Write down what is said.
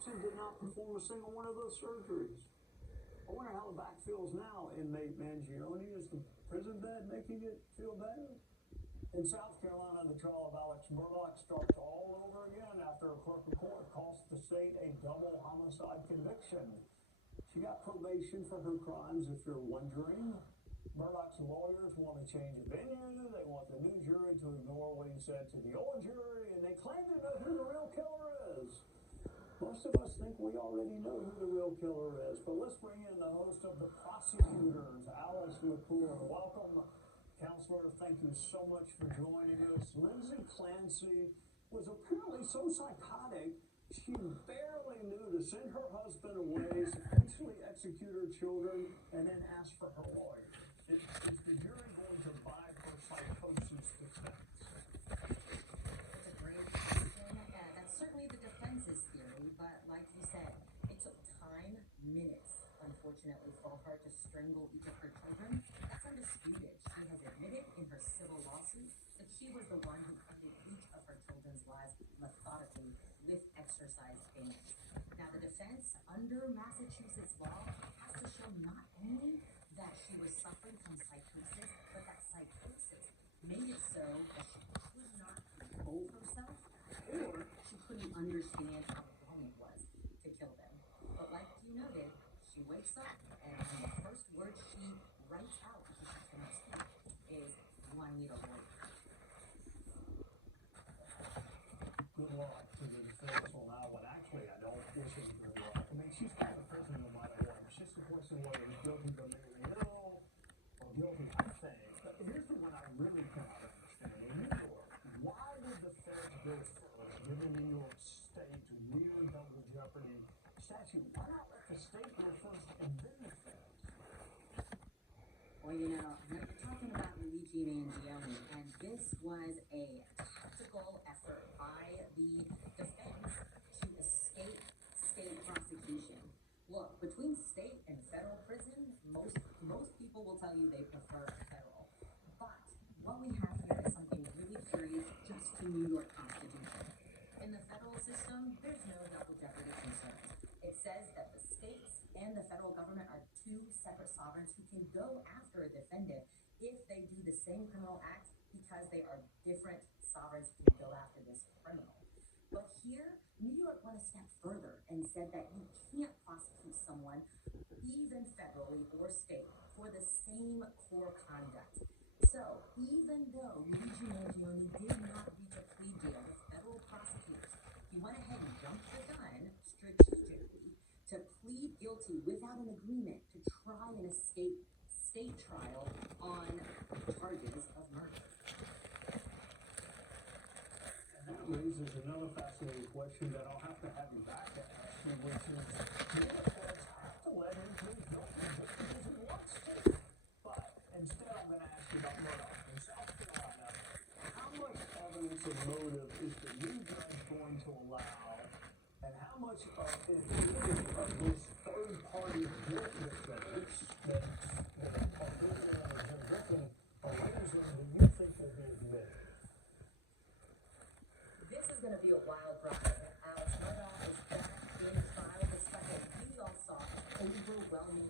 Thompson did not perform a single one of those surgeries. I wonder how the back feels now, inmate Mangione. Is the prison bed making it feel better? In South Carolina, the trial of Alex Murdaugh starts all over again after a clerk of court cost the state a double homicide conviction. She got probation for her crimes, if you're wondering. Murdaugh's lawyers want to change the venue. They want the new jury to ignore what he said to the old jury, and they claim to know who the real killer is. Most of us think we already know who the real killer is, but let's bring in the host of the prosecutors, Alice McClure. Welcome, counselor. Thank you so much for joining us. Lindsay Clancy was apparently so psychotic, she barely knew to send her husband away, potentially execute her children, and then ask for her lawyer. Is the jury going to buy her psychosis defense? That's a great question. That's certainly the defense's theory, but like you said, it took time, minutes, unfortunately, for her to strangle each of her children. That's undisputed. She has admitted in her civil lawsuit that she was the one who ended each of her children's lives methodically with exercise payments. Now, the defense, under Massachusetts law, has to show not only that she was suffering from psychosis, but that psychosis made it so that she could not control herself, or she couldn't understand how wrong it was to kill them. But like you noted, she wakes up and the first word she writes out because she cannot speak is, "Do I need a lawyer?" Good luck to the defense on that one. Actually, I don't wish it good luck. I mean, she's got the prison no matter what. It's just a question of whether he's guilty but mentally ill or guilty, I think. But here's the one I really cannot understand. In New York, why would the feds go first, given New York State's weird double jeopardy statute? Why not let the state go first and then the feds? Well, you know, you're talking about Luigi Mangione, and this was a tactical effort by the defense to escape state prosecution. Look, between state and federal prison, most people will tell you they prefer federal. But what we have here is something really curious just to New York Constitution. In the federal system, there's no double jeopardy concerns. It says that the states and the federal government are two separate sovereigns who can go after a defendant if they do the same criminal act because they are different sovereigns who can go after this criminal. But here, New York went a step further and said that you can't prosecute someone, even federally or state, for the same core conduct. So, even though Luigi Mangione did not reach a plea deal with federal prosecutors, he went ahead and jumped the gun strategically to plead guilty without an agreement to try and escape state trial on charges of murder. And that raises another fascinating question that I'll have to have you back to ask you, which is, do the feds have to let him plead guilty just because he wants to? But instead, I'm going to ask you about Murdaugh. In South Carolina, how much evidence of motive is the new judge going to allow, and how much of it is of this third-party guilt defense that are losing and has been booking a reason that you think will be admitted? This is going to be a wild ride. Alex Murdaugh is back in trial despite what we all saw as overwhelming